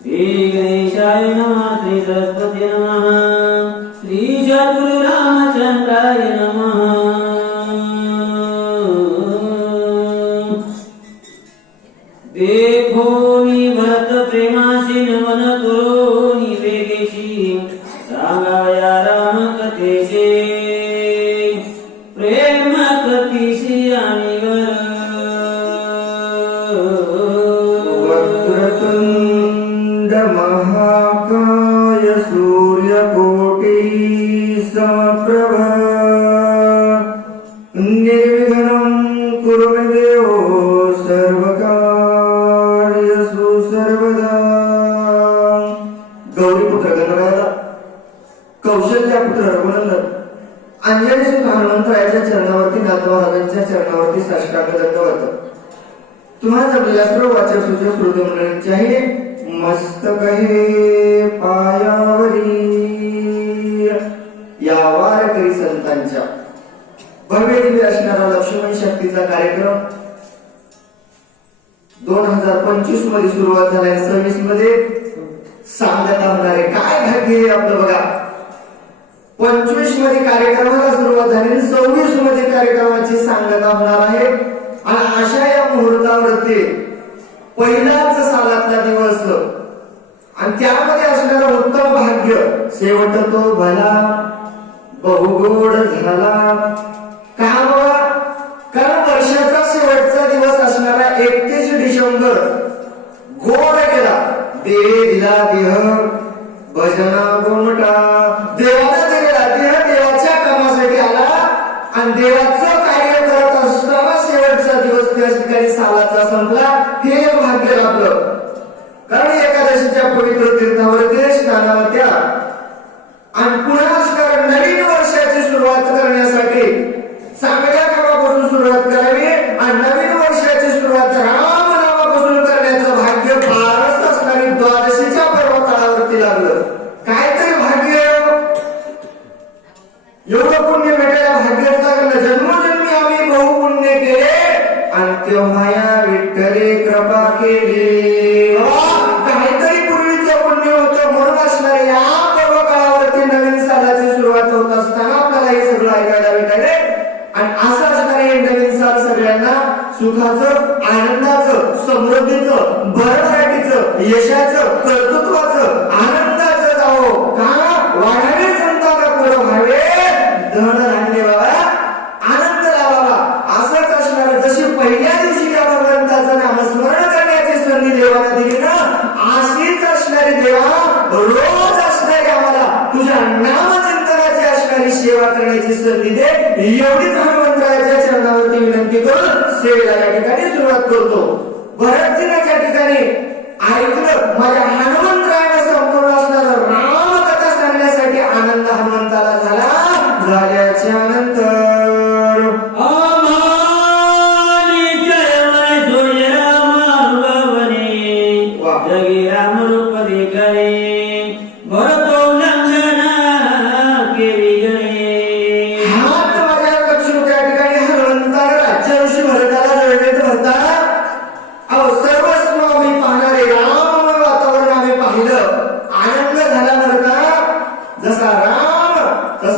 श्री गणेशाय नमः श्री सरस्वती नमः श्री सद्गुरु रामचंद्राय नमः। देखो मी भरत प्रेमासी नमन करोनी वेगेशी सांगाया राम कथेचे प्रेम कथीशी आणि वक्रतुंड महाकाय सूर्यकोटि समप्रभ निर्विघ्नं कुरु मे देव सर्वकार्येषु सर्वदा। गौरीपुत्र गणराजा कौशल्यापुत्र रघुनंदन अंजनी सुत हनुमंतरायाच्या चरणावरती नाथमहाराजांच्या चरणावरती साष्टांग दंडवत। तुम्हाला जमलेल्या सर्व वाचक सूचक श्रोते मंडळींच्याही मस्तक हे पायावरी या वारकरी संतांच्या भव्य दिव्य असणारा लक्ष्मण शक्तीचा कार्यक्रम 2025 मध्ये सुरुवात झालाय। 26 मध्ये सांगता होणार आहे। काय भाग्य आहे आपलं बघा। 25 मध्ये कार्यक्रमाला सुरुवात झाली, 26 मध्ये कार्यक्रमाची सांगता होणार आहे। आणि अशा या मुहूर्तावरती पहिलाच सालातला दिवस आणि त्यामध्ये असणारं उत्तम भाग्य शेवट तो भला बहुगोड झाला। का बघा, कारण वर्षाचा शेवटचा दिवस असणारा 31 डिसेंबर गोड गेला। देह दिला देह भजना गोमटा, देवाला दिलेला देह देवाच्या कामासाठी आला आणि देवाचं कार्य करत असताना शेवटचा दिवस त्या ठिकाणी सालाचा संपला। हे भाग्य लाभलं, कारण एकादशीच्या पवित्र तीर्थावरती स्नानावत्या आणि पुन्हा असणाऱ्या नवीन वर्षाची सुरुवात करण्यासाठी चांगल्या कामापासून सुरुवात करावी आणि नवीन वर्षाची सुरुवात राम नामापासून करण्याचं भाग्य फारच असणारी द्वादशीच्या पर्वकाळावरती लागलं। काय तरी भाग्य, एवढं पुण्य भेटायला भाग्यच लागलं। जन्मोजन्मी आम्ही बहुपुण्य केले आणि तेव्हा या विठ्ठले कृपा केली। काहीतरी पूर्वीचं पुण्य होतं, म्हणून असणारे या पर्वकाळावरती नवीन सालाची सुरुवात होत असताना आपल्याला हे सगळं ऐकायला भेटायले। आणि असं असणारे हे नवीन साल सगळ्यांना सुखाचं, आनंदाचं, समृद्धीचं, भरभराटीचं, यशाचं, कर्तृत्वाचं, आनंदाचं जावो का वाढावे, संतांना पुढं व्हावे, धन धान्य बाबा आनंद लावावा। असंच असणार जशी पहिल्या दिवशी त्या भगवंताचं नामस्मरण करण्याची संधी देवाला दिली ना, अशीच असणारी देवा रोज असणारी आम्हाला तुझ्या नामचिंतनाची असणारी सेवा करण्याची संधी दे। एवढीच हनुमंतरायाच्या चरणावरती विनंती करून सेवेला या ठिकाणी सुरुवात करतो। भरतजीने त्या ठिकाणी ऐकलं, माझ्या हनुमंतरायाने संपूर्ण असणारं रामकथा सांगण्यासाठी आनंद हनुमंताला झाला। झाल्याच्या नंतर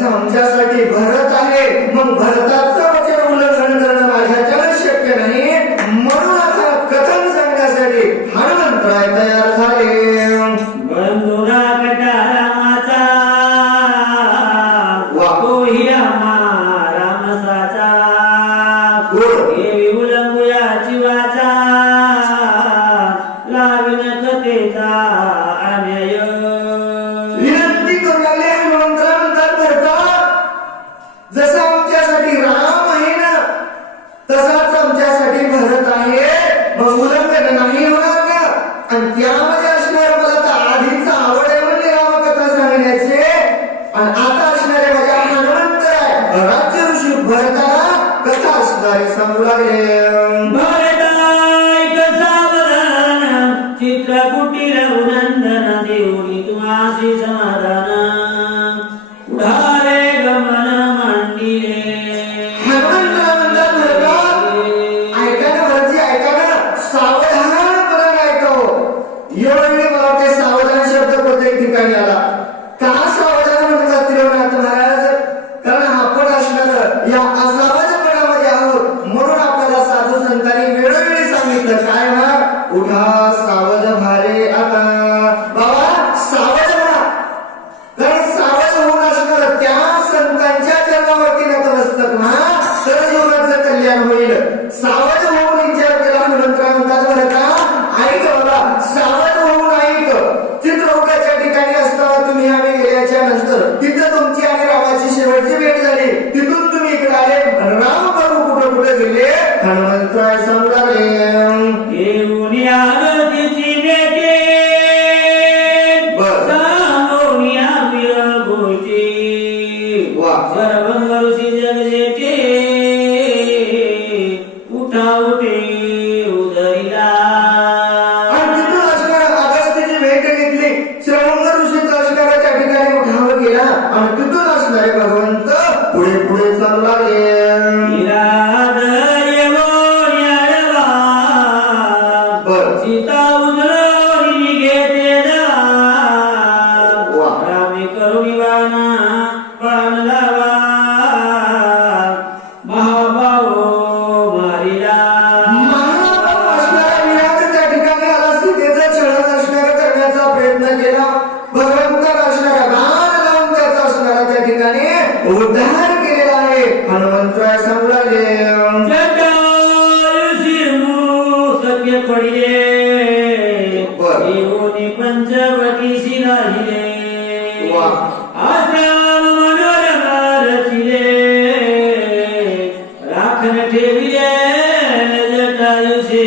आमच्यासाठी भरत आहे, मग भरताचं वचन उल्लंघन करणं माझ्याच्यानं शक्य नाही। म्हणून आता कथन सांगण्यासाठी हनुमंतराय तयार झाले। बंधुरा कटारामाचा तोही आम्हा रामसाचा देवी उल्लंघुयाची वाचा लाविन कथेचा अन्याय। विनंती करू लागले हनुमंतरा म्हणतात, भरता जसा आमच्यासाठी राम आहे ना, तसाच आमच्यासाठी भरत आहे। मग उल्लंघन नाही होणार का? आणि त्यामध्ये असणार मला तर आधीच आवड आहे म्हणजे रामकथा सांगण्याचे, आणि आता असणारे माझ्या हनुमंत आहे राज्य ऋषी भरताला कथा असणारे सांगू लागले। भरताय सावधान चित्रकुटी रघुनंदन देऊनी तुम्हासी समाधान उधारे गमन मांडिले। हनुमंतरा म्हणतात, भरता ऐका ना भरतजी, ऐका ना, सावधानपणे ऐकावं। एवढी मला ते प्रत्येक ठिकाणी आला. का सावधान म्हणत असतील नाथ महाराज? कारण आपण असणार या असावधपणामध्ये आहोत, म्हणून आपल्याला साधू संतांनी वेळोवेळी सांगितलं काय ना, उठा सावध भारे आता. बाबा सावध म्हणा, कारण सावध होऊन असणार त्या संतांच्या चरणावरती नतमस्तक म्हणा, तर जीवनाचं कल्याण होईल. सावध होऊन विचार केला हनुमंतराव म्हणतात बरं का, ऐक बाबा, सावध होऊन ऐक. चित्रौकाच्या ठिकाणी असताना तुम्ही आम्ही गेल्याच्या नंतर तिथं तुमची आणि रामाची शेवटची भेट झाली. तिथून तुम्ही इकडे आले, राम प्रभू कुठं कुठे गेले? हनुमंतराव सांगू लागले, येऊनी आरतीची नेते बरं. सांगोनी आम्ही गोष्टी वा. सर्वंगरुषी जगजेते उठा उठे उदयला. आणि तिथून असणाऱ्या अगस्त्याची भेट घेतली, श्रवंग ऋषीचा असणाऱ्या त्या ठिकाणी उठाव केला आणि तिथून असणारे भगवंत पुढे पुढे चालू लागले. बरं. सीता उजळून निघेते वा. रामी करुणीवाना प्राण लावा महाभाऊ मारिला. महाभाव असणारा विराट त्या ठिकाणी आला, सीतेचं छळन असणारं करण्याचा प्रयत्न केला. भगवंताला असणारा बाण लावून त्याचा असणारा त्या ठिकाणी उद्धार केलेला आहे. हनुमंतराय सांगू लागले, सत्य पडिले बरं. येऊनी पंचवटीशी राहिले. वा. आश्रम मनोरमा रचिले राखण ठेविले जटायुषे.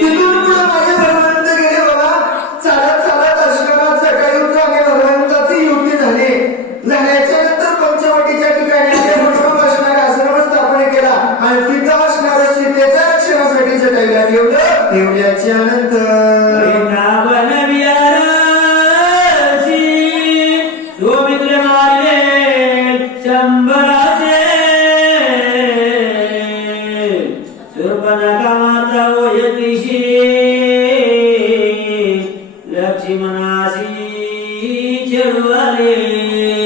तिथून पुढे माझे भगवंत गेले बाबा. चालत चालत असणारा जटायूचा आणि भगवंताची युती झाली. झाल्याच्या नंतर पंचवटीच्या ठिकाणी आले, म्हणून असणाऱ्या आश्रम स्थापन केला आणि तिथं असणाऱ्या सीतेच्या रक्षणासाठी जटायूला ठेवलं. ठेवल्याच्या नंतर वृंदावन विहारासी सौमित्र मारले शंभराचे. शूर्पणखा माता ओयतीशी लक्ष्मणाशी चढू आले.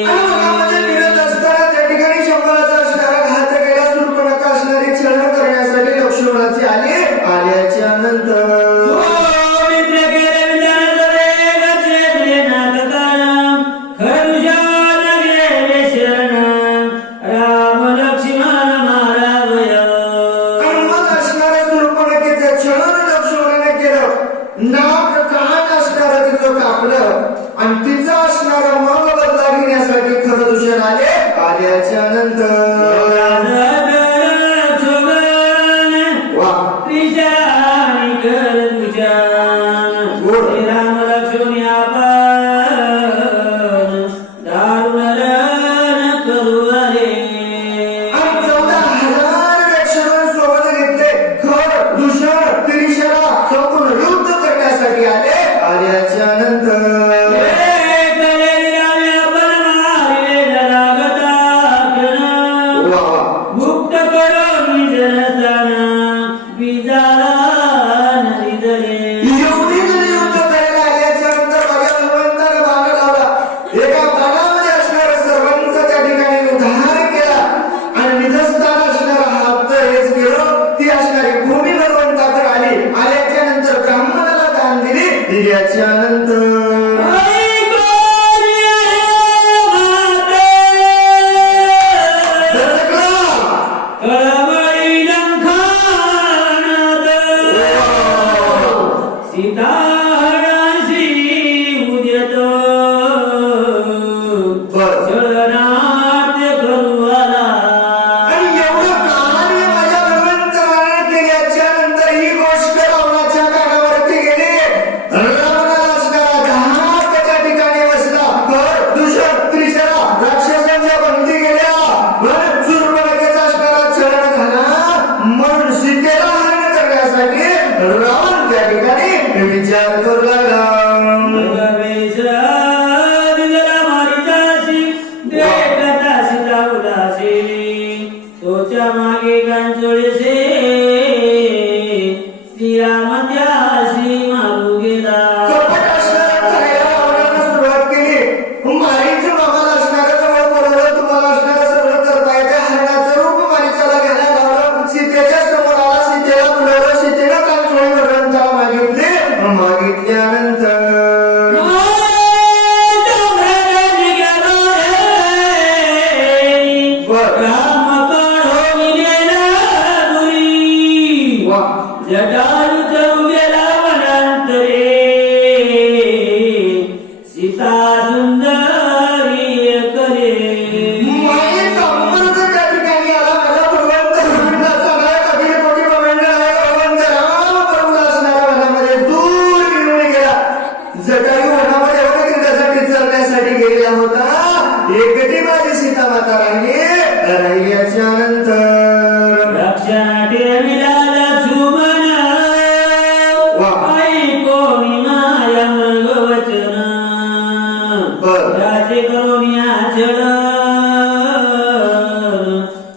आणि मनामध्ये फिरत असताना त्या ठिकाणी शंभराचा असणारा घात केला. शूर्पणखा असणारी छळ करण्यासाठी लक्ष्मणाचे आले. आल्याच्या नंतर सौमित्र केले विधान सवे गच्छे नाटकानं खरुषान गेले शरण राम लक्ष्मण मारावय. मग असणाऱ्या शूर्पणखेचं छळन लक्ष्मणाने केलं. नाक कान असणारं तिचं कापलं आणि तिचं असणारं मग बदला घेण्यासाठी खरदूषण आले. आल्याच्या नंतर वा. राम लक्ष्मण दारुण रण करू आले. आणि 14,000 लक्ष्मण सोबत घेतले. खर दूषण त्रिशला संपूर्ण युद्ध करण्यासाठी आले. आल्याच्या नंतर वा वा. मुक्त करून एवढी जरी युद्ध करायला आल्याच्या नंतर माझ्या भगवंताने बाण लावला. एका बाणामध्ये असणारा सर्वांचा त्या ठिकाणी उद्धार केला आणि निधस्थान असणारा हात हेच गेलो. ती असणारी भूमी भगवंताकडे आली. आल्याच्या नंतर ब्राह्मणाला दान दिली. दिल्याच्या नंतर आणि एवढं कार्य माझ्या भगवंताने केल्याच्या नंतर ही गोष्ट रावणाच्या कानावरती गेली. रावणाला असणारा पाठविल्यानंतर वा जटायुच उभेला वनांतरे सीता सुंदरी करे मायेचा अमृत त्या ठिकाणी आला. मला भगवंत म्हणला सगळ्या कधी मोठी भगवंत आहे. भगवंत राम प्रभू असणाऱ्या वनामध्ये दूर घेऊन गेला. जटायू वनामध्ये एवढं क्रीडासाठी चालण्यासाठी गेलेला होता. एकटी माझी सीता माता राहिल्याच्या नंतर रक्षण ठेविला लक्ष्मण वा. ऐकोनी माया मृगवचन बर. त्याचे करून आचरण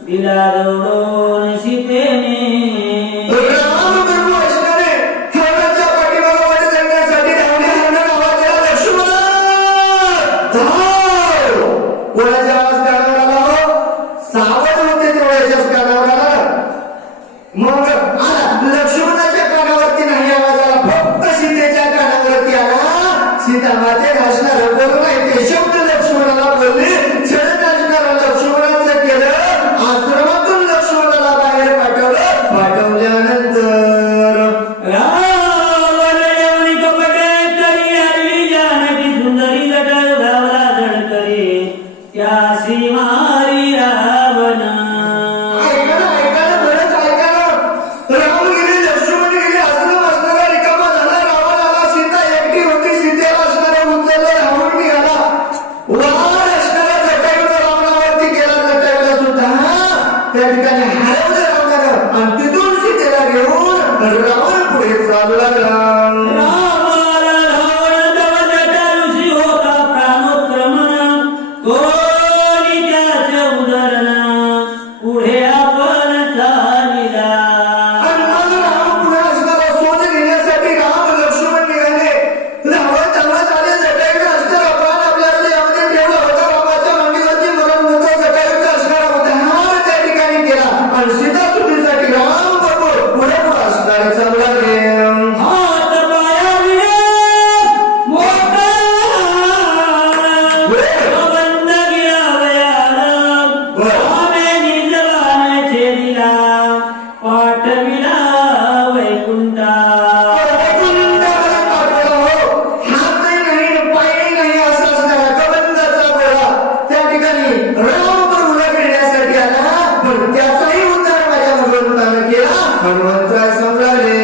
दिला दौडून सीतेने राम प्रभू असणारे हरणाच्या पाठीमागे वर जाण्यासाठी धावणे हरण आवाजाला लक्ष्मण धाव. कोणाच्या आवाज कानावर आला हो? सावध होते डोळ्याच्याच कानावर आला. मग आला लक्ष्मणाच्या कानावरती नाही आवाज आला, फक्त सीतेच्या कानावरती आला. सीता माते असणार बोलू नाही ते शब्द लक्ष्मणाला बोलले. छळ असणारा लक्ष्मणाचं केलं. आश्रमातून लक्ष्मणाला बाहेर पाठवल्यानंतर रावण एवढी कपटे तरी हरली जानकी सुंदरी जटायू धावला झडकरी त्यासी मारी रावण ऐका ना बरंच ऐका ना. राम गेले, लक्ष्मण गेले, आश्रम असणारा रिकामा झाला. रावण आला, सीता एकटी होती. सीतेला असणारा उचललं, रावण निघाला. वार असणारा जटायूला रावणावरती गेला. जटायूला सुद्धा त्या ठिकाणी हरवलं रावणानं. आणि तिथून सीतेला घेऊन रावण पुढे चालू लागला. रामाला रावण तव जटायूशी होता प्राणोत्क्रमण कोणी त्याचे उदरण पुढे आपण चालिला आणि मग राम पुढे असणारा शोध घेण्यासाठी राम लक्ष्मण निघाले. रावण चालत आले. जटायूचा असणारा प्राण आपल्याकडे यामध्ये ठेवला होता. रामाच्या मांडीवरती मरण होतं. जटायूचा असणारा उद्धार त्या ठिकाणी केला. आणि सीता सुटीसाठी राम बरोबर पुढे असणारे चालू लागले. हात पायाविणे मोठा बंद गिरावयाला आमे निजवानाचे दिला पाठविला वैकुंठा वैकुंठामध्ये पाठवला हो. हातही नाही, पायही नाही असा असणारा कबंदाचा गोळा त्या ठिकाणी राम प्रभूला घेण्यासाठी आला. पण त्याचाही उद्धार माझ्या भगवंतानं केला. हनुमंतराय संभ्राले.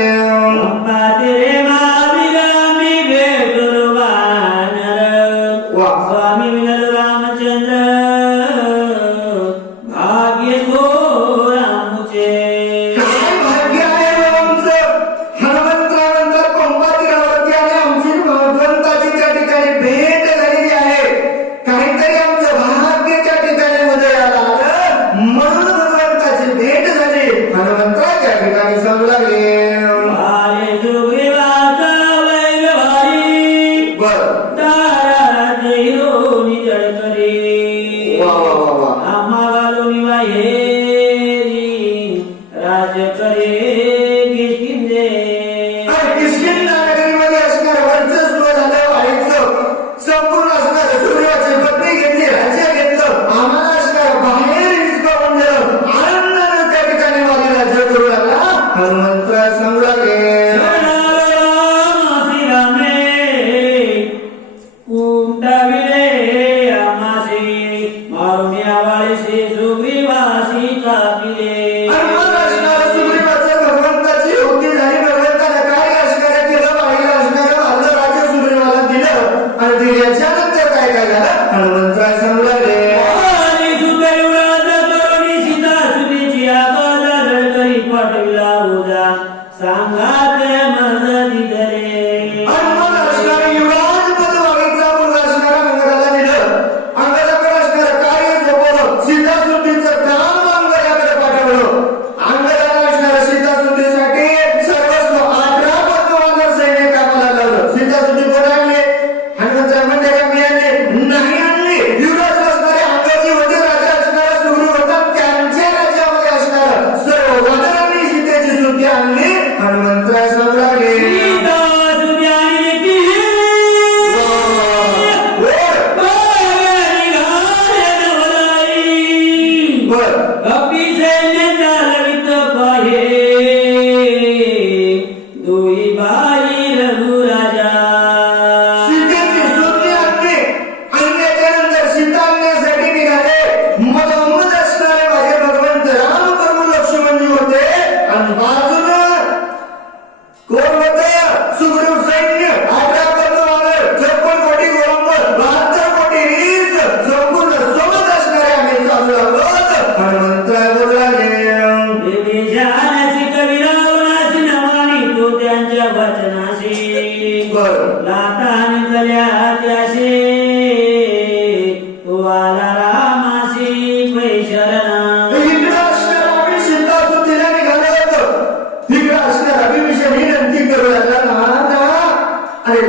तेरे माविला मी भेटलो वानर वा. स्वामी विनल रामचंद्र भाग्य तो रामुचे काय भाग्य आहे हो आमचं. हनुमंतरानंतर पंपा तीरावरती आले. आमची भगवंताची त्या ठिकाणी भेट झालेली आहे. काहीतरी आमचं भाग्य त्या ठिकाणी उदयाला आलं, म्हणून भगवंताची भेट झाली. हनुमंतराय त्या ठिकाणी सांगू लागले. आले सुग्रीवाचा वैव्यवहारी बर. तारा राज्य हिरोनी जळकरी वा वा वा वा. आम्हा घालून वाहेरी राज करे किष्किंधे आणि किष्किंधा नगरीमध्ये असणारं वर्चस्व झालं. वाईचं संपूर्ण असणारं सूर्याची पत्नी घेतली, राज्य घेतलं. आम्हाला असणारं बाहेर हिसकावून दिलं. आनंदानं त्या ठिकाणी माझे राज्य करू लागला. हनुमंतराय सांगू लागले. उंटाविले आमासे मारून यावाळीसे सुग्रीवासी कापिले आणि मग असणारं सुग्रीवाचं भगवंताची युक्ती झाली. भगवंतानं काय असणारं केलं, बाईला असणारं आलं राज्य सुग्रीवाला दिलं. आणि दिल्याच्या नंतर काय काय झालं, हनुमंतराय सांगू लागले. आणि सुदैवाचा करुणी सीता सुतीची आकाला लडकरी पाठविला उदा सांगात मज दिदले आणि मग असणारं युवराज पद वाईचा मुलगा असणारा अंगदाला दिलं. अंगदाकडे असणारं कार्य सोपवलं. सीता सुटीचं काम अंगदाकडे पाठवलं. अंगदाला असणारं सीता सुटीसाठी सर्वस्व 18 पद्मवानर सैन्य कामाला लावलं. सीता सुटी कोण आणले? हनुमंतराय म्हणले का मी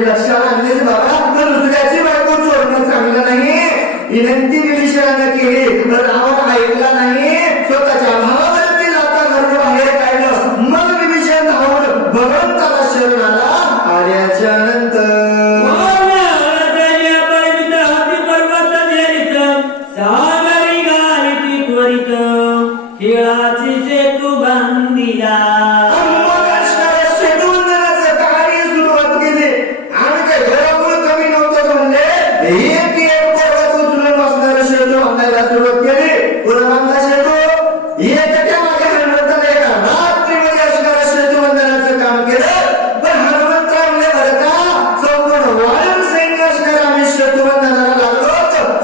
लक्षात आणलेच बाबा, तर दुसऱ्याची बायको चोरणं चांगलं नाही. विनंती विभीषणानं केली, रावण ऐकला नाही. स्वतःच्या भावावरती लाथा घालून बाहेर काढलं. मग विभीषण धावून भगवंताला शरण आला. आल्याच्या नंतर खेळाची सेतू बांधिला. शेतुवंदनाचं कार्य सुरुवात केली. आणि काय घरामुळे कमी नव्हतं म्हणले, एक एक पर्वत उचलून बसणारं शेतू बांधायला सुरुवात केली. पुन्हा बांधला शेतू. एका मागे हनुमंताला एका रात्रीमध्ये असणारं शेतुवंदनाचं काम केलं. पण हनुमंतराव म्हणले, भरता संपूर्ण वानर सैन्य असणारं आम्ही शेतुवंदनाला लागलो.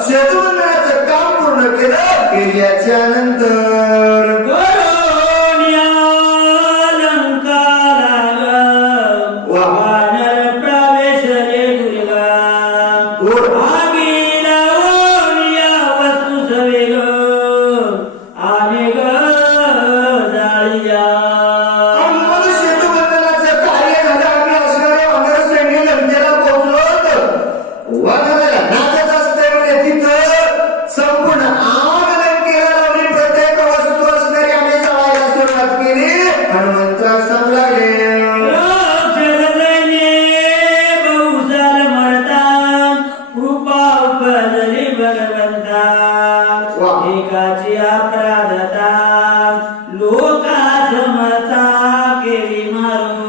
शेतुवंदनाचं काम पूर्ण केलं. केल्याच्या नंतर एकाची अपराधता लोकात मता केली मारू.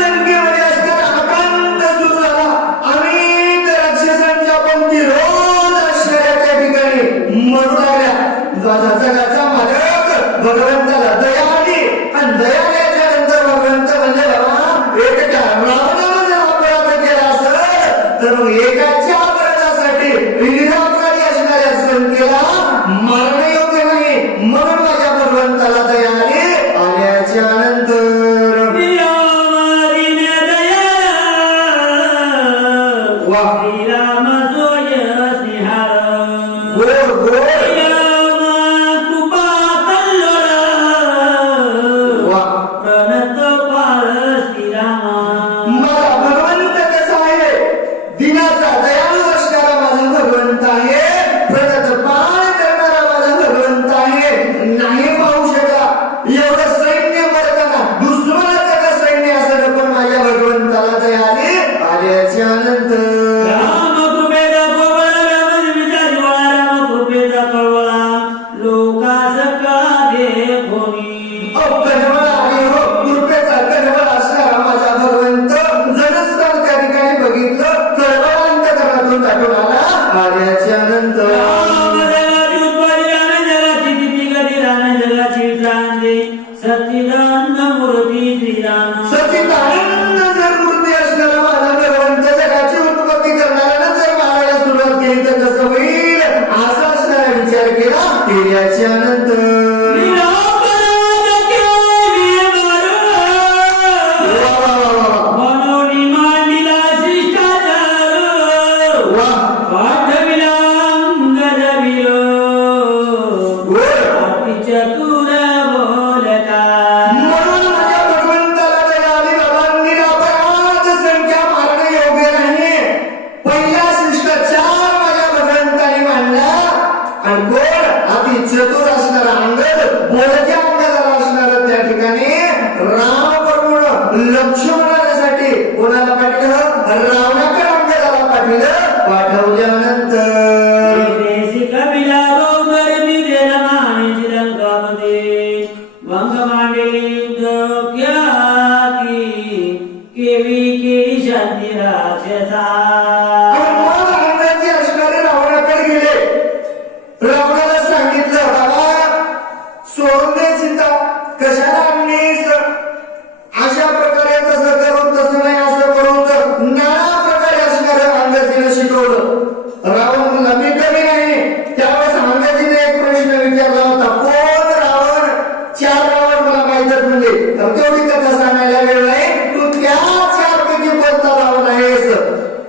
लंकेमध्ये असताना अकांत सुरू झाला. अनेक राक्षसांच्या पंक्ती रोज असणाऱ्या त्या ठिकाणी मरू लागल्या. जगाचा मालक भगवंताला दया आली. आणि दया आल्याच्या नंतर भगवंत म्हणले, बाबा एका रावणानं जर अपराध केला असेल तर मग एकाच्या अपराधासाठी निरापराधी असणाऱ्या संख्येला मारणं योग्य नाही. म्हणून माझ्या भगवंताला दया आली. आल्याच्या नंतर श्रीराम सोय स्नेहार गोड गोड कृपा कल्लोळ प्रणत पाळ श्रीरामा. मला भगवंत कसा आहे, दिनाचा दयाळू असणारा माझा भगवंत आहे. प्रगत पाळ करणारा माझा भगवंत आहे. नाही पाहू शकला एवढं सैन्य मरताना दुश्मनाचं का सैन्य असं, पण माझ्या भगवंताला दया आली. आल्याच्या नंतर रामकृपेचा कवळा रामजीचा ज्वाळा रामकृपेचा कवळा लोकास का दे कोणी. कन्हवळा आहे हो, कृपेचा कन्हवळा असणारा माझा भगवंत जनस्थान त्या ठिकाणी बघितलं. कळवळांतकरणातून दाटून आला. आल्याच्या नंतर जगाची उत्पत्ती आणि जगाची स्थिती गती राम जगाची क्रांती सच्चिदानंद मूर्ती श्रीराम. सच्चिदानंद जर मूर्ती असणारा माझा भगवंत जगाची उत्पत्ती करणाऱ्यानं जर मारायला सुरुवात केली तर कसं होईल, असा असणारा विचार केला. केल्याच्या नंतर चतुर असणारा अंगद बोलक्या अंगाला असणारा त्या ठिकाणी राम बरोबर लक्ष्मणासाठी कोणाला पाठवलं, रावणाकडे अंगदाला पाठवलं. पाठवल्यानंतर शांती राक्षसा असणारे रावणाकडे गेले. रावणाला सांगितलं, बाबा सोडून दे सीता, कशाला आणलीस, अशा प्रकारे तसं करू तसं नाही असं करू, तर नाना प्रकारे असणारं अंगजीनं शिकवलं. रावण म्हणला, मी कमी नाही. त्यावेळेस अंगजीने एक प्रश्न विचारला होता, कोण रावण? 4 रावण मला माहित म्हणले. तर तेवढी कथा सांगायला वेळ नाही. तू त्या 4 पैकी कोणता रावण आहेस?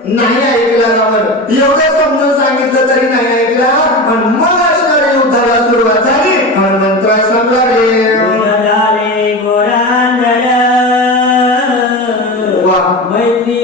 नाही ऐकला रावण. एवढं समजून सांगितलं तरी नाही ऐकला. पण मग असणाऱ्या युद्धाला सुरुवात झाली. हनुमंतराय संपलाले मैत्री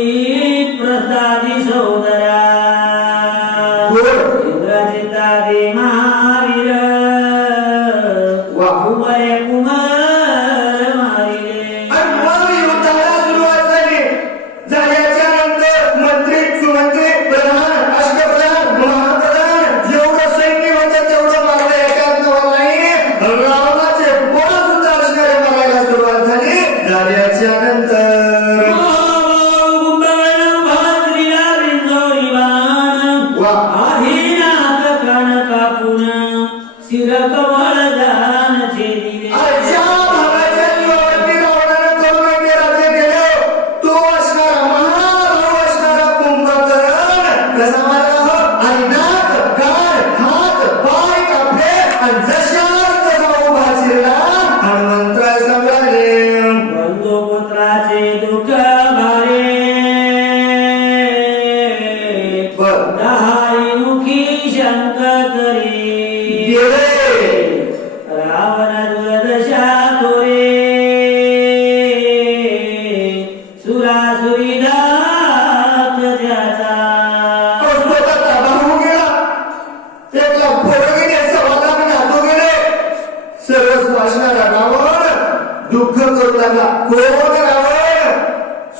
कोण रावण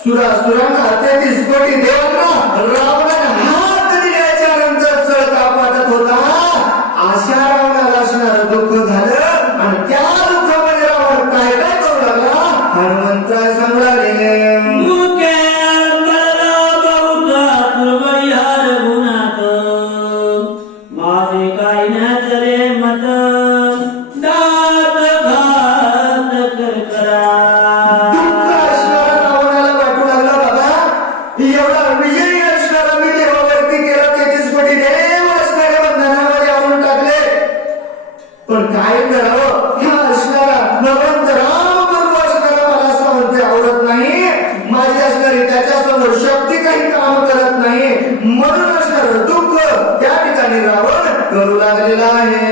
सुरासुरांना 33 कोटी देवांना रावणाने हात दिल्याच्या नंतर चळका पाठत होता. अशा रावणाला असणार दुःख झालं आणि त्या दुःखामध्ये रावण काय काय करू लागला हनुमंता सांगू लागले. माझे काही न चले मत दात घात करकरा. दुःख असणारा रावणाला वाटू लागला बाबा एवढा विजयी असणारा मी देवावरती केला 33 कोटी देव असणाऱ्या बंधनामध्ये आणून टाकले. पण काय करावं हा असणारा भगवंत राम प्रभू असणारा मला असं म्हणते आवडत नाही. माझी असणारी त्याच्यासमोर शक्ती काही काम करत नाही. म्हणून असणारं दुःख त्या ठिकाणी रावण करू लागलेला आहे.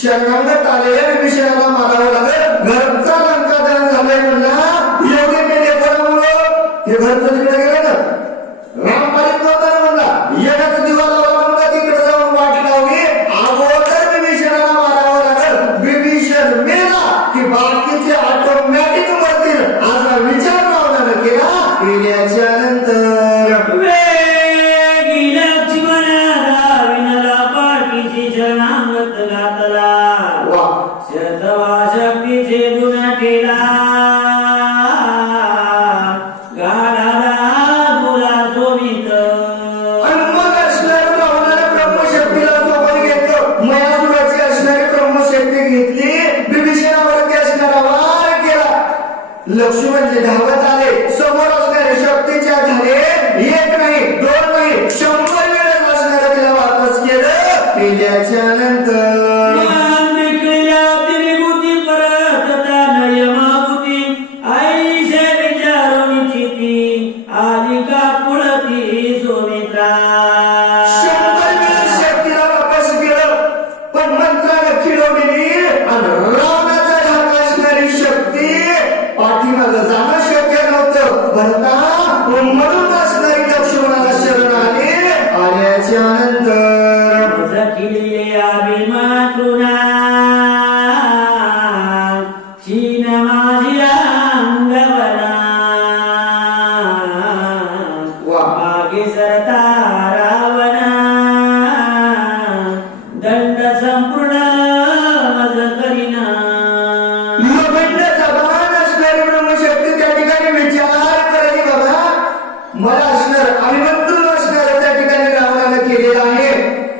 शरणागत आलेल्या विभीषणाला मारावं लागेल. घरचा लंका दहन झालाय म्हणला एवढे मेले कोणामुळं हे घरचं तिकडे गेलं ना राम पालित नव्हता म्हणला येण्याचा दिवा लावला म्हणला तिकडे जाऊन वाट लावली. अगोदर विभीषणाला मारावं लागेल. विभीषण मेला की बाकीचे ऑटोमॅटिक मरतील असा विचार रावणानं केला. केल्याच्या नंतर लक्ष्मणजी धावत आले. समोर असणारे शक्तीच्या झाले 1 नाही 2 नाही 100 वेळेस असणारे तिला वापस केलं. केल्याच्या नंतर शक्तीला वापस केलं. पण मंत्रानं खिळवलेली आणि रावणाचा धाक असणारी शक्ती पाठीमागं जाणं शक्य नव्हतं. भरता म्हणून असणारी लक्ष्मणाला शरण आले. आल्याच्या नंतर दंड संपूर्ण मज करीना लोखंडाचा बाण असणारी ब्रह्मशक्ती त्या ठिकाणी विचार करायची बाबा मला असणार अभिमंत्रून असणार त्या ठिकाणी रावणानं केलेलं आहे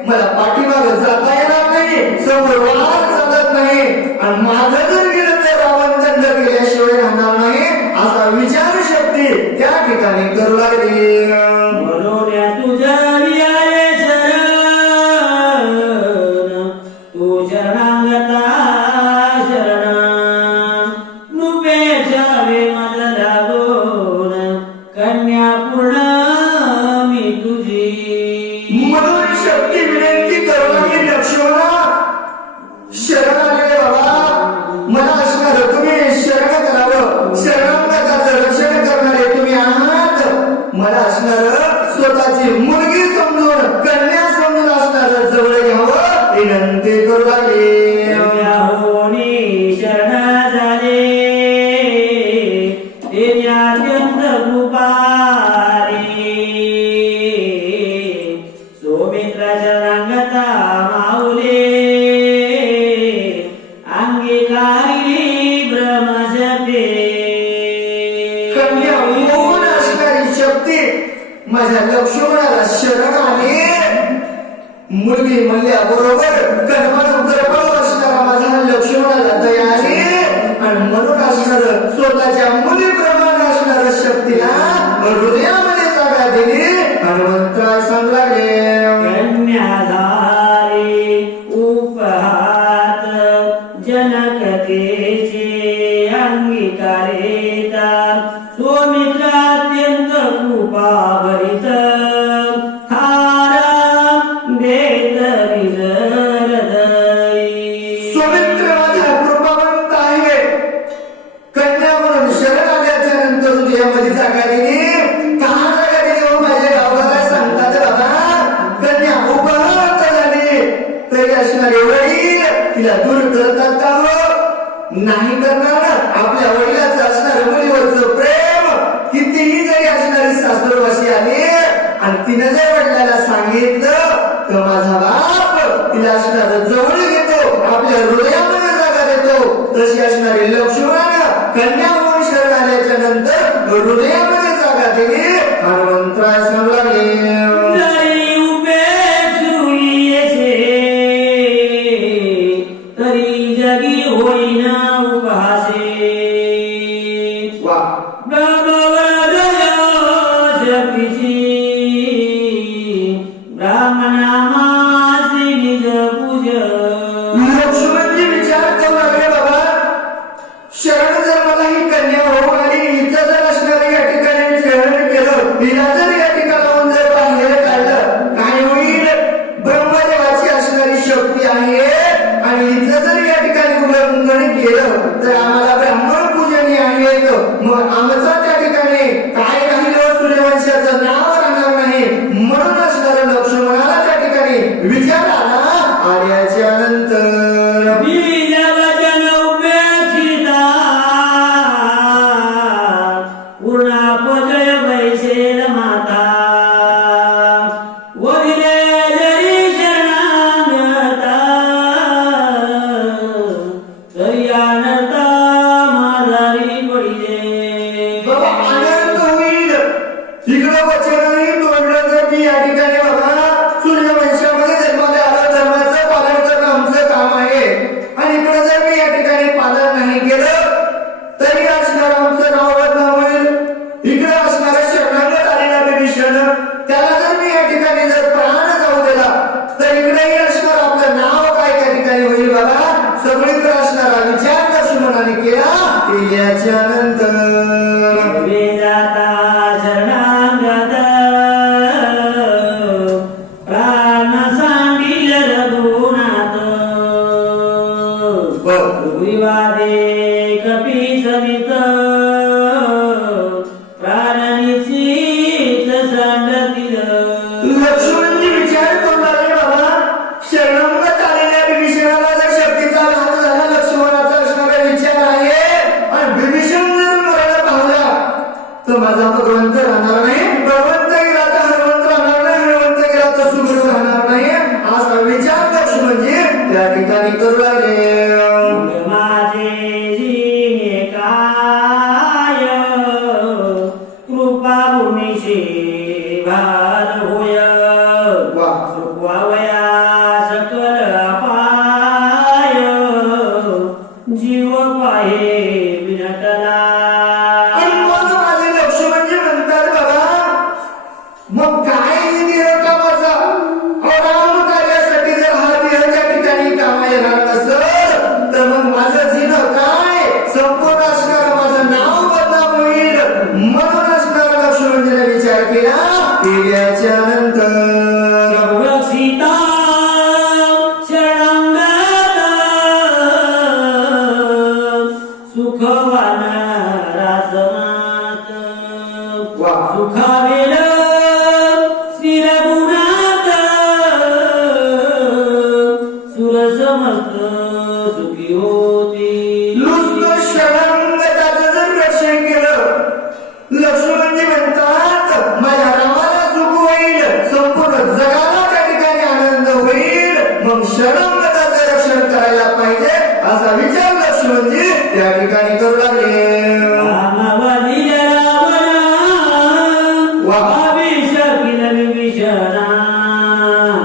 मला पाठीमागं जाता येणार नाही समोर वाट चालत नाही आणि मागं जर गेलं तर रावण दंड केल्याशिवाय राहणार नाही असा विचार शक्ती त्या ठिकाणी करू लागली मनोऱ्या तुझ्या वियारे शरण तू शरणागता शरण रूपे जावे मज लागून कन्या पूर्ण मी तुझी म्हणून शक्ती विनंती करू लागली लक्ष्मणा शरण आले बाबा मला असणार तुम्ही शरण करावं शरणागताचं रक्षण करणारे तुम्ही आहात मला असणार स्वतःची मुलगी समजून कन्या समजून असणार जवळ घ्यावं विनंती करू लागली कन्या होणी शरण झाले ते अत्यंत कृपारे सौमित्र शरणागता माऊले अंगीकारी ब्रह्मशक्ती कन्या होऊन असणारी शक्ती माझ्या लक्ष्मणाला शरण आली मुलगी म्हणल्याबरोबर कर्मानं गरबळ असणारा माझा लक्ष्मणाला दया आली आणि म्हणून असणार स्वतःच्या मुलीप्रमाणे असणाऱ्या शक्तीला हृदयामध्ये जागा दिली हनुमंतराय सांगू लागले कन्याधारी उपहात जनकतेचे अंगीकारेता सौमित्र अत्यंत कृपा भरित हारा देत विजरदयी सौमित्र माझा कृपावंत आहे कन्या म्हणून शरण आल्याच्या नंतर हृदयामध्ये जागा दिली का जागा दिली हो माझ्या गावाला सांगतात बाबा कन्या उपहात झाली तरी असणारे वडील तिला दूर करतात का हो नाही करणार आपल्या वडिलाचं असणारं मुलीवरचं प्रेम कितीही जरी असणारी सासरवासी आली आणि तिने जर वडिलाला सांगितलं तर माझा बाप तिला असणार जवळ घेतो आपल्या हृदयामध्ये जागा देतो तशी असणारी लक्ष्मणानं कन्या म्हणून शरण आल्याच्या नंतर हृदयामध्ये जागा दिली हनुमंतराय सांगू लागले जरी उभे सुईचे तरी जगी होईना उपहासे वा ब्रह्मवदय शक्तीची ब्राह्मणामासी निज पूज लक्ष्मणजी विचार करू लागले बाबा शरण जर मला ही कन्या होऊन आली हिचं जर असणारे या ठिकाणी शरण केलं हिला जर या ठिकाणाहून जर बाहेर काढलं काय होईल ब्रह्मदेवाची असणारी शक्ती आहे आणि हिचं जर या ठिकाणी उल्लंघन केलं तर आम्हाला ब्राह्मण पूजनीय आहेत मग आमचं त्या ठिकाणी काय राहिलं सूर्यवंशाचं नाव राहणार नाही म्हणून असणारं लक्ष्मणाला त्या ठिकाणी विचार आला आल्याच्या नंतर बीज वचन उपेक्षिता पूर्णापजय वैशेल माता वदिले जरी शरणागता तरी अनर्था माधारी पडिले बाबा आनंद होईल इकडं वचनही तोडलं जर मी या ठिकाणी बाबा सूर्यवंशामध्ये जन्माला आलं धर्माचं पालन करणं आमचं काम आहे आणि इकडं जर मी या ठिकाणी पालन नाही केलं तरी असणार आमचं नाव बदनाम होईल इकडं असणाऱ्या शरणागत आलेला विभीषण त्याला जर मी या ठिकाणी जर प्राण जाऊ दिला तर इकडेही असणार आपलं नाव काय त्या ठिकाणी होईल बाबा सगळीकडे असणारा विचार लक्ष्मणाने केला केल्याच्या नंतर वेदाता शरणागत प्राण सांडिल रघुनाथ सुग्रीवादे कपी समित प्राण निश्चित सांडतील लक्ष्मणजी विचार करू लागले बाबा शरणागत आलेल्या विभीषणाला जर शक्तीचा लाभ झाला लक्ष्मणाचा असणारा विचार आहे आणि विभीषण जर मरण पावला तर माझा भगवंत राहणार नाही भगवंत गेला तर हनुमंत राहणार नाही हनुमंत गेला तर सुग्रीव राहणार नाही असा विचार लक्ष्मण त्या ठिकाणी करू लागले. माझे जीने काय कृपा भूमीशी भार होय वा सुखवावया सकल अपाय जीव पाहे विनटला. आणि मग माझे लक्ष्मणजी म्हणतात बाबा मग काय हे देह कामाचा राम कार्यासाठी जर हा देह त्या ठिकाणी कामा येणार नसेल तर मग माझं जीवन काय संपूर्ण असणार माझं नाव बदनाम होईल. म्हणून असणार लक्ष्मणजीने विचार केला. केल्याच्या नंतर संरक्षिता शरणागत सुखवान राजनाथ वा सुखावेल स्थिरगुणात सुरसमस्त सुखी होती. नुसतं शरणागताचं जर रक्षण केलं लक्ष्मणजी म्हणतात माझ्या रामाला सुख होईल संपूर्ण जगाला त्या ठिकाणी आनंद होईल. मग शरणागताचं रक्षण करायला पाहिजे असा विचार लक्ष्मणजी त्या ठिकाणी करू लागले. रामावली रावणा वा अभिषेकिल विभीषणा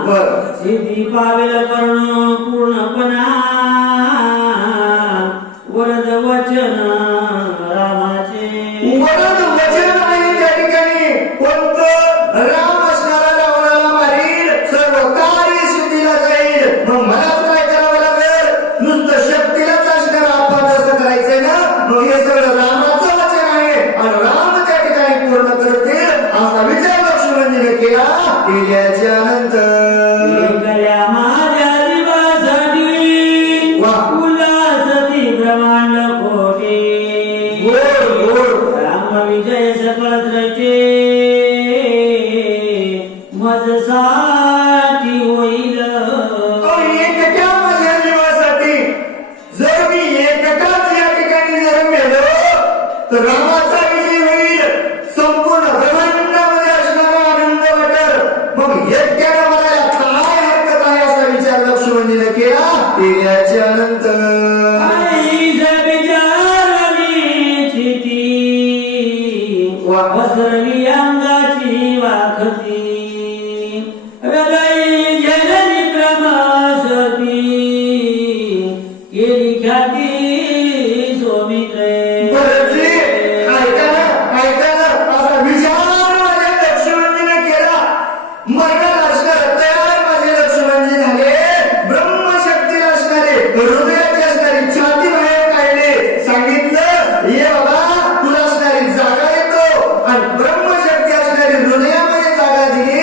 बर सिद्धी पावेल कर्ण पूर्णपणा वरद वचन रामाचे. वरद वचन आहे त्या ठिकाणी कोणतं राम असणारा रावणाला मारील सर्व कार्य सिद्धीला जाईल. मग मलाच काय करावं लागेल नुसतं शक्तीलाच असणार आपण असं करायचंय ना. मग हे सगळं रामाचं वचन आहे आणि राम त्या ठिकाणी पूर्ण करतील असा विचार लक्ष्मणजीने केला. केल्याच्या नंतर एकल्या माझ्या दिवासाठी वा उल्हासती ब्रह्मांड कोटी गोड गोड राम विजय सकळ द्रचे मजसाठी होईल. एकट्या माझ्या जीवासाठी जर मी एकटाच या ठिकाणी जर मेलो तर रामाचा विजय होईल. संपूर्ण ब्रह्मांडामध्ये असणारा आनंद वाटेल. मग एकट्याने मला काय हरकत आहे असा विचार लक्ष्मणजीने केला. केल्याच्या नंतर आई जबिचारणी चिती वसरली अंगाची वाखती हृदय जननी क्रमशती केली ख्याती सोमित्रे. बरंचरी ऐका ना असा विचार माझ्या लक्ष्मणजीने केला. मरणाला असणार तयार माझे लक्ष्मणजी झाले. ब्रह्मशक्ती असणारे हृदयाची असणारी छाती बाहेर काढले. सांगितलं ये बाबा तुला असणारी जागा येतो आणि ब्रह्मशक्ती असणारी हृदयामध्ये जागा दिली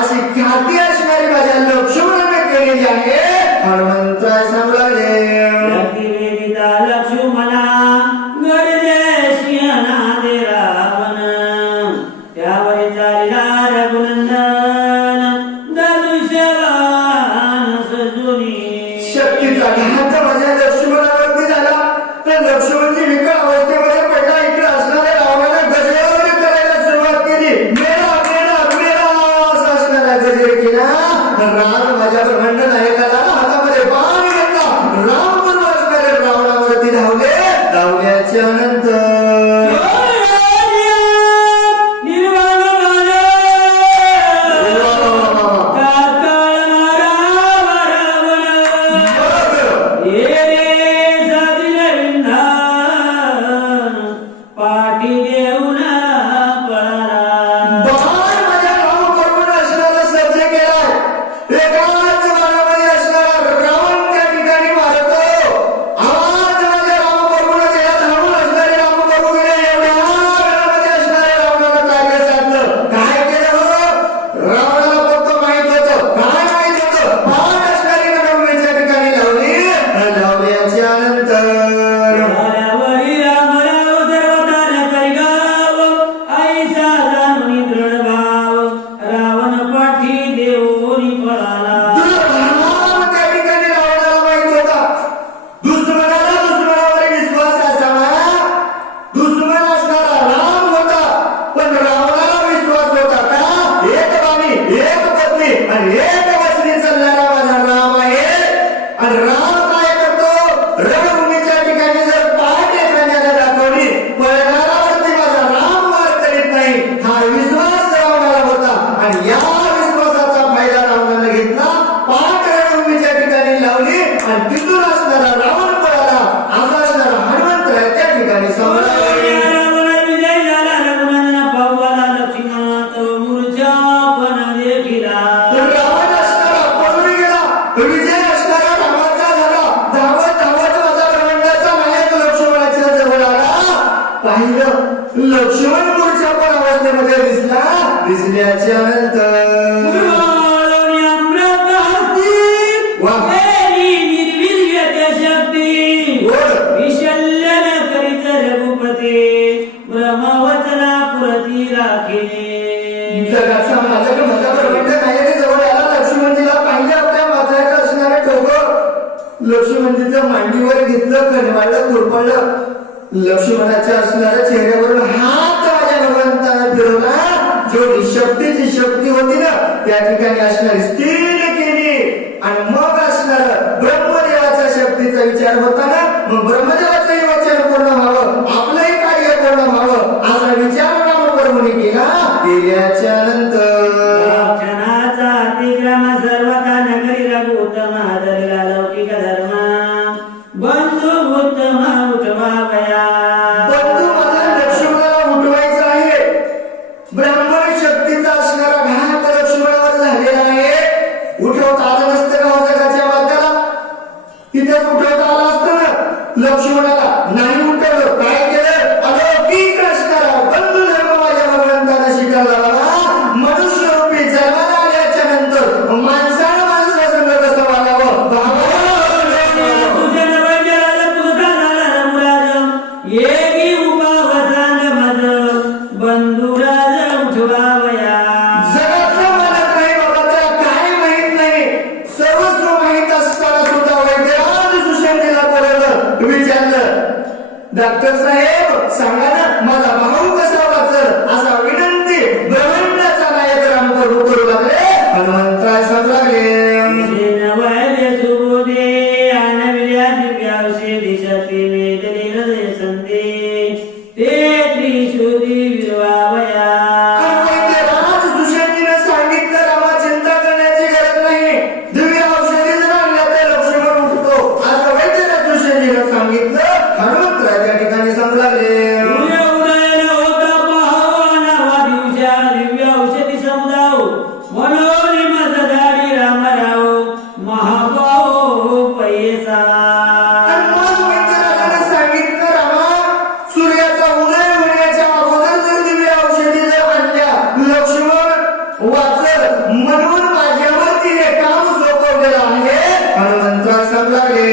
अशी ख्याती असणारी माझ्या लक्ष्मणाने केलेली आहे. हनुमंतराय सांगू लागले. रक्तिवेदिता लक्ष्मणा गरजे सिंहनादे रावण त्यावरी चालिला रघुनंदन धनुष्यबाण सजुनी. शक्तीचा घात माझ्या लक्ष्मणावरती झाला तर लक्ष्मणजी विकट अवस्थेमध्ये पडला. इकडे असणाऱ्या रावणाला गजर करायला सुरुवात केली. मेरा मेरा मेरा असं असणारा गजर केला. राम माझ्या ब्रह्मांड नायकाला हातामध्ये बाण घेतला. राम बरोबर असणाऱ्या रावणावरती धावले. धावल्याच्या नंतर बाण माझ्या रामाबरोबर असणारा सज्ज केलाय. एकाच बाणामध्ये असणारा रावण त्या ठिकाणी मारतो. आवाज माझ्या रामाबरोबर त्याला धावून असणाऱ्या आणि तिथून असणारा रावण पळाला. असा असणारा हनुमंतराय त्या ठिकाणी संभ्रमला. रावण विजय झाला, रघुनंदन पावला लक्ष्मणात मूर्छा पण देखिला. रावण असणारा पळून गेला, विजय असणारा रामाचा झाला. धावत धावत माझा ब्रह्मांडाचा नायक लक्ष्मणाच्या जवळ आला. पाहिलं लक्ष्मण मूर्छा पण अवस्थेमध्ये दिसल्याच्या नंतर जगाचा मालक माझा ब्रह्मांड नायक जवळ आला. लक्ष्मणजीला पाहिलं आपल्या माथ्यावर असणारे डोकं. लक्ष्मणजीचं मांडीवर घेतलं, कणवाळलं, खुरपळलं. लक्ष्मणाच्या असणाऱ्या चेहऱ्यावरून हात माझ्या भगवंताने फिरवला. जो शक्तीची शक्ती होती ना त्या ठिकाणी असणारी स्थिर केली. आणि मग असणार ब्रह्मदेवाच्या शक्तीचा विचार होता ना, मग ब्रह्मदेवाचंही वचन पूर्ण व्हावं, आपलंही कार्य पूर्ण व्हावं असा विचार रामप्रभूने केला. केल्याच्या नंतर क्षणाचा अतिक्रम सर्वता नगरी रघुत्तम धरला लौकिक धर्म बंधू उत्तम उठवावया. बंधू माझा लक्ष्मणाला उठवायचा आहे. ब्राह्मण शक्तीचा असणारा घात लक्ष्मणावर झालेला आहे. उठवता आलं नसतं का हो जगाच्या मालकाला? तिथेच उठवता आलं असतं ना लक्ष्मणाला. नाही उठवलं. काय केलं? अलौकिक असणारा बंधू धर्म माझ्या भगवंताला शिकायला लावला. मनुष्य रूपी जन्माला आल्याच्या नंतर माणसाला माणसासंग कसं वागावं जगाचा मालक नाही बाबा, त्याला काय माहित नाही. सर्वस्व माहित असताना सुद्धा वैद्यराज सुशांतीला बोलवलं, विचारलं डॉक्टर साहेब सांगा ना माझा भाऊ कसा वाचल. असा विनंती ब्रह्मांडाचा नायक रामप्रभू करू लागले. हनुमंतराय सांगू लागले म्हणून माझ्यावरती हे काम सोपवलेलं आहे. हनुमंतराय सांगू लागले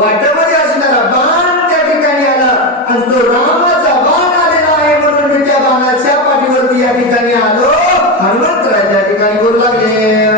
वाटेमध्ये असणारा बाण त्या ठिकाणी आला आणि तो रामाचा बाण आलेला आहे म्हणून मी त्या बाणाच्या पाठीवरती या ठिकाणी आलो. हनुमंतराय त्या ठिकाणी बोलू लागले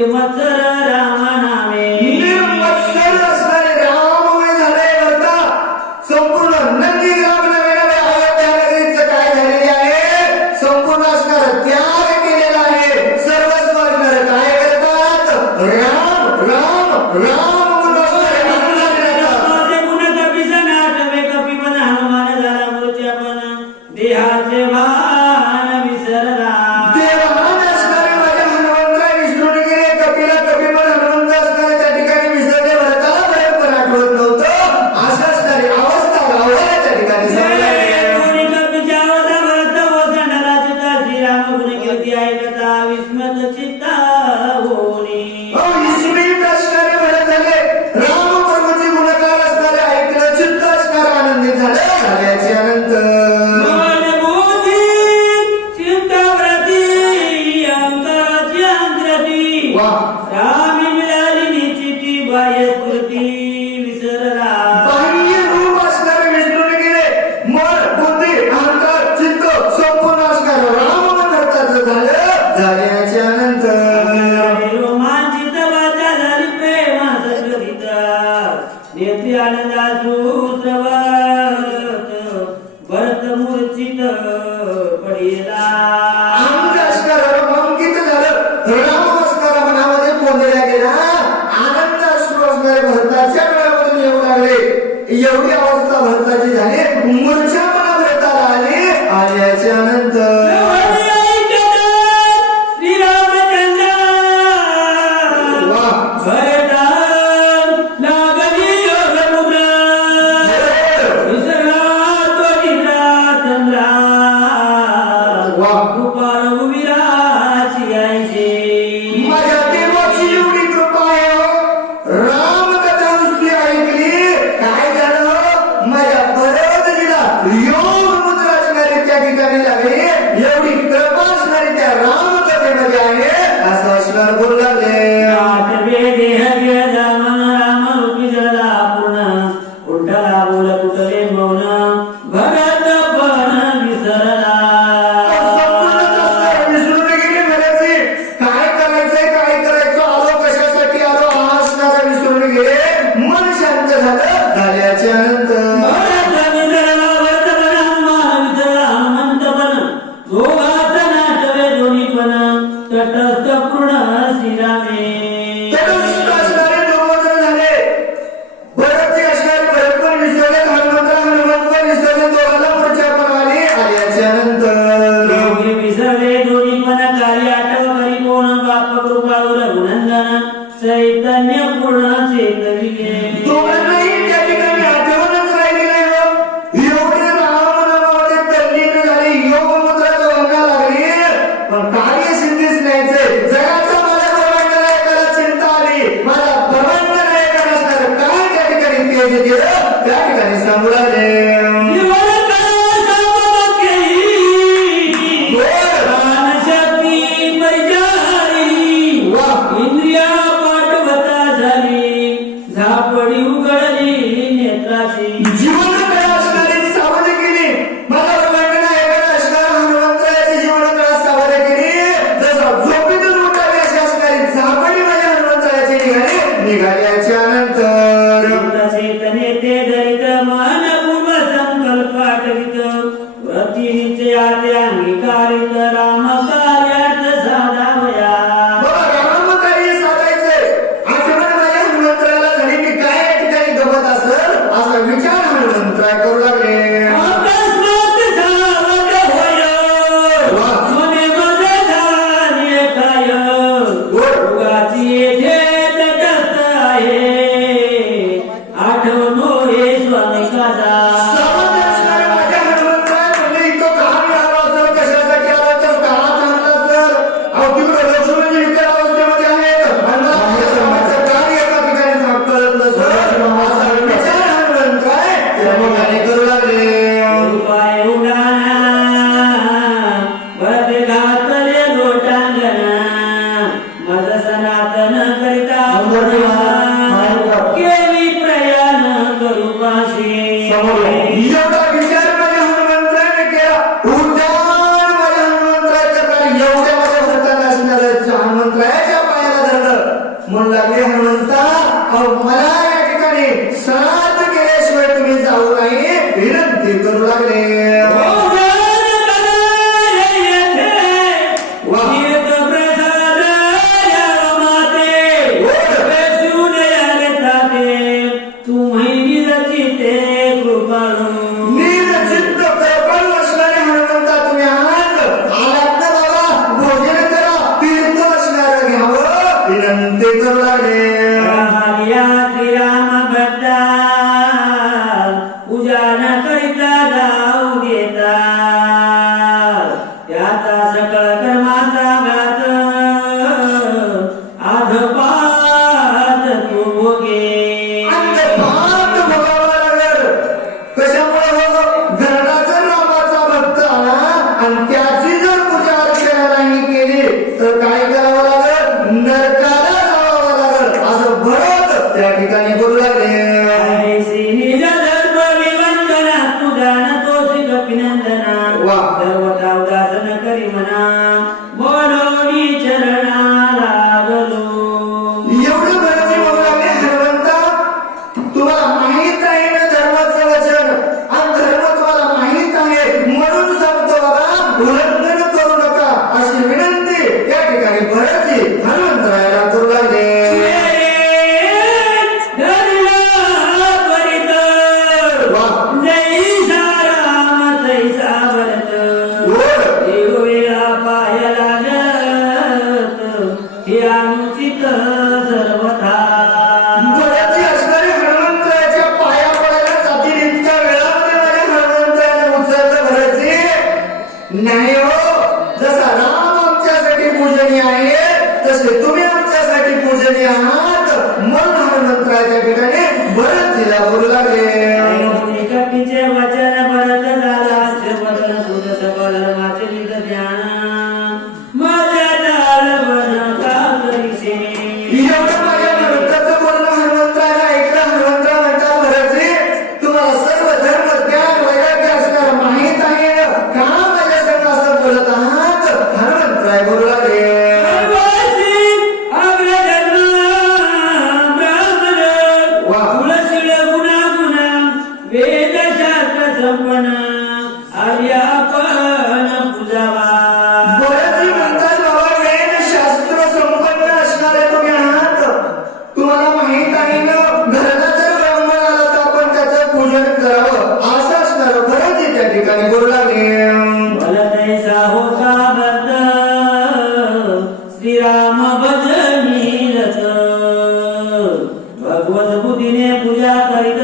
निर्मत्सर राम नामे निर्मत्सर असणारे राममय झाले बरका. संपूर्ण नंदीग्राम नव्हे अयोध्या नगरीचं काय झालेले आहे, संपूर्ण असणारं त्याग केलेला आहे. सर्वस्व असणारं काय करतात, राम राम राम म्हणून असणारे राम करतात. माझे गुण कपीसन आठवे कपीपण हनुमान झाला मूर्त्यापण देहाचे भान विसरला. देवान असणारे माझ्या हनुमंतराय विसरून गेले. कपिला कपीपण हनुमंत असणारे त्या ठिकाणी विसरले. भरताला भरत पण आठवत नव्हतं. असं असणारी अवस्था गावाला त्या ठिकाणी समजली. कोणी कपीच्या अवधा भरत ओसंडला चित्ता श्रीराम गुण कीर्ती ऐकता विस्मत चित्ता होनी. विस्मित असणारे भरत झाले. राम कर्मची गुणकार असणारे ऐकलं चित्त असणारे आनंदित झाले. झाल्याच्या नंतर मन बुद्धी चित्ताव्रती अंतराची अंतरती वा रामी मिळाली निश्चिती बाह्य स्फूर्ती विसरला. बाह्य रूप असणारे विसरून गेले. मन बुद्धी अहंकार चित्त संपूर्ण असणारं राम भरताचं झालं. झाल्याच्या नंतर रोमांचित वाचा झाली प्रेमा सद्गतीत नेत्री आनंदाश्रू स्रवत भरत मूर्छित पडिला. अंग असणारं रोमांकित झालं. राम असणारा मनामध्ये पोंदल्या गेला. आनंद अश्रू असणारे भरताच्या डोळ्यामधून येऊ लागले. एवढी अवस्था भरताची झाली. मूर्छा मला भरताला आली. आल्याच्या नंतर श्रीरामचंद्र वा भरता लागली योगमुद्रा विसरला तो निद्रा चंद्रा वा कृपा रघुवीराची ऐशी. माझ्या देवाची एवढी कृपा आहे हो. राम कथा नुसती ऐकली काय झालं, माझ्या परवदलीला योग मुद्रा असणारी त्या ठिकाणी लागली. एवढी कृपा असणारी त्या राम कथेमध्ये आहे असं असणार बोल लागले. आठवे देह गेला मन राम रूपी जला पूर्ण उठला बोल कुठले मौन भरत पण विसरला. संपूर्णच असणार विसरून गेली म्हणायचे. काय करायचंय काय करायचं, आलो कशासाठी आलो हा असणारा विसरून गेले. मन शांत झालं. झाल्याच्या नंतर भरत विसरला वर्तपण हनुमान विसरला हनुमंतपण दोघाचा नाटवे दोन्ही पण तटस्थ पूर्ण श्रीरामे. तटस्थ असणारे दोघं जण झाले. भरतचे असणारे भरत पण विसरले. हनुमंत पण विसरले. दोघाला मूर्छा पण आली. आल्याच्या नंतर दोघे विसरले दोन्ही पण कार्य आठव करी कोण बाप कृपावर रघुनंदन चैतन्य पूर्ण चेतविले. दोघांनाही त्या ठिकाणी आठवणच राहिली नाही हो. एवढे रामनामामध्ये तल्लीन झाली. योग मुद्रा दोघांना लागली. पण कार्य सिद्धीच न्यायचंय. जगाचा मला परवानगी नाही करायला चिंता आली. मला परवानगी नाही करणार काय त्या ठिकाणी तेज केलं त्या ठिकाणी सांगू लागले. जीवन कला सावध केली, प्राणशक्ती परिचारिली, वा इंद्रिया पाठवता झाली, झापडी उघडली नेत्राची. जीवन कला असणारी सावध केली. मला परवानगी नाही करणार असणाऱ्या हनुमंतरायाची जीवन कला सावध केली. जसं झोपेतून उठावी अशी असणारी झापडी माझ्या हनुमंतरायाची निघाली. निघाल्याच्या नंतर चेतने ते तसे तुम्ही आमच्यासाठी पूजनीय आहात म्हणून हनुमंतराच्या ठिकाणी भरत तिला बोलू लागले. कपीचे वचन भरत झाला वचन तुझ सकल धर्माचे निज ध्यान माझ्या दालवन का करीसे. एवढं माझ्या भरताचं बोलणं हनुमंतराला ऐकलं. हनुमंतराव म्हणतात भरतजी तुम्हाला सर्व धर्म ज्ञान वैराग्य असणार माहित आहे का माझ्या संग असं बोलत आहात. हनुमंतराय बोलू लागले. श्रीराम भजनी रथ भगवत बुद्धीने पूजा करीत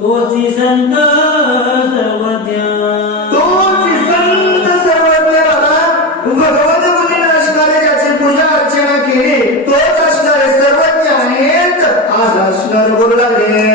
तोची संत सर्वज्ञ. तोची संत सर्वज्ञ बाबा भगवत बुद्धीने असणारे ज्याची पूजा अर्चना केली तोच असणारे सर्वज्ञ आहेत आज असणार बोलू लागले.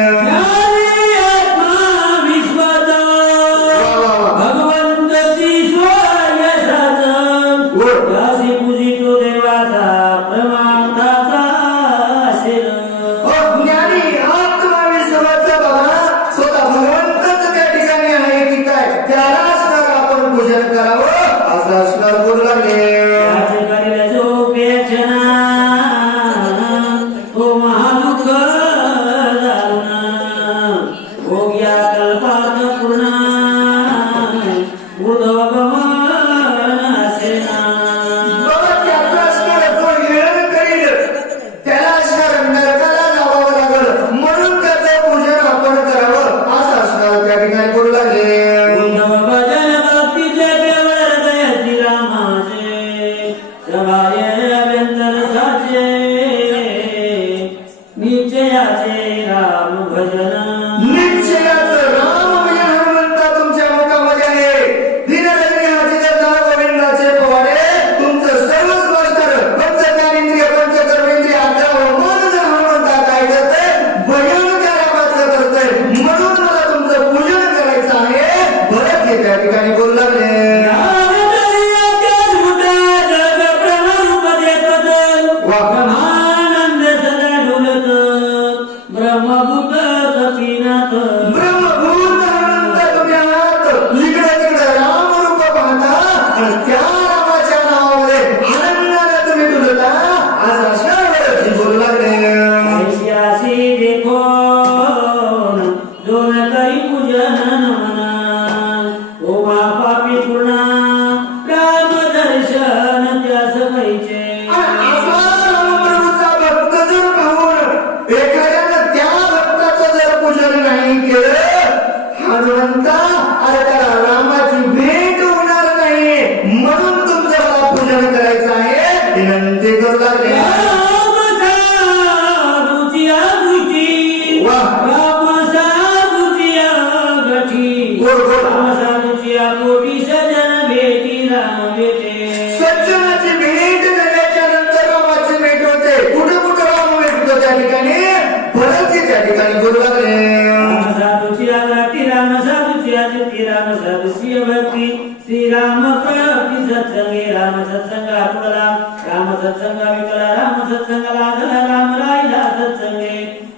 श्रीराम प्रति सत्संगे राम सत्संग आपला राम सत्संग विकला राम सत्संग लागला राम राहिला सत्संगे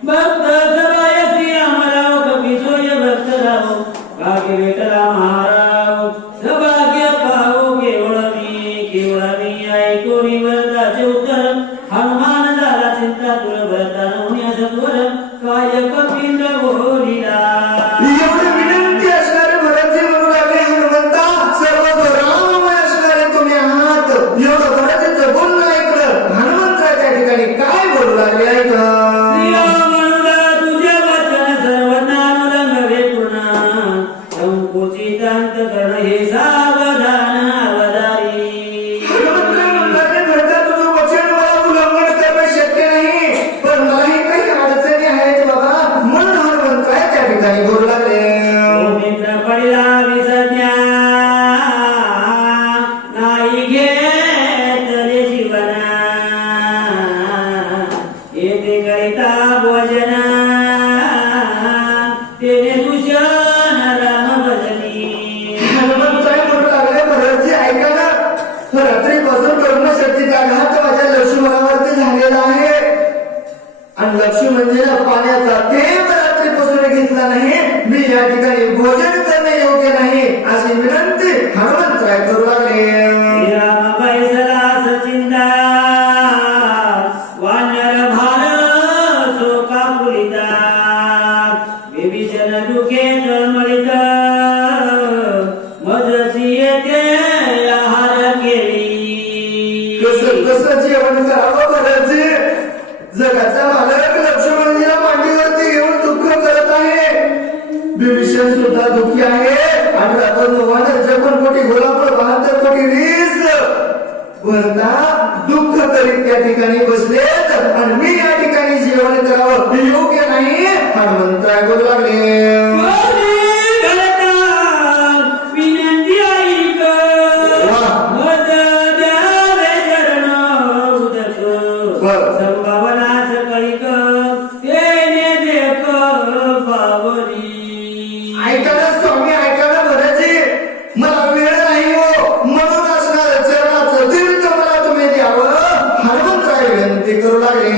भक्त सराय श्रीरामराव कपी सोय भक्त राव भाग्य भेटला महाराव सभाग्य पाहो केवळ मी ऐकोनी वरदाचे उत्तर हनुमान झाला चिंता तुर भरता नवण्या सत्वर काय कपिंद बोलिला. रात्रीपासून कर्मशक्तीचा घात माझ्या लक्ष्मणावरती झालेला आहे आणि लक्ष्मण म्हणजे पाण्याचा थेंब रात्रीपासून घेतला नाही. मी या ठिकाणी भोजन करणे योग्य नाही अशी विनंती हनुमंतराय करू लागले. श्रीराम बैसला सचिंदा वानर भार शोका पुलिता विभीषण दुखे जन्मलित मजसी येते आहार केली. कसं जेवण करावं बरंच जगाचा मालक लक्ष्मणजीला मांडीवरती घेऊन दुःख करत आहे. विभीषण सुद्धा दुःखी आहे. 18 जपन कोटी गोलापूर 72 कोटी 20 वरता दुःख करीत त्या ठिकाणी बसलेत आणि मी या ठिकाणी जेवण करावं हे योग्य नाही हनुमंतराय बोलू लागले. विनंती ऐक मज द्यावे चरण उदक संभावनाच कळीक तेने देख पावली. ऐका ना स्वामी, ऐका ना भरतजी, मला वेळ नाही हो म्हणून असणार चरणाचं तीर्थ मला तुम्ही द्यावं हनुमंतराय विनंती करू लागले.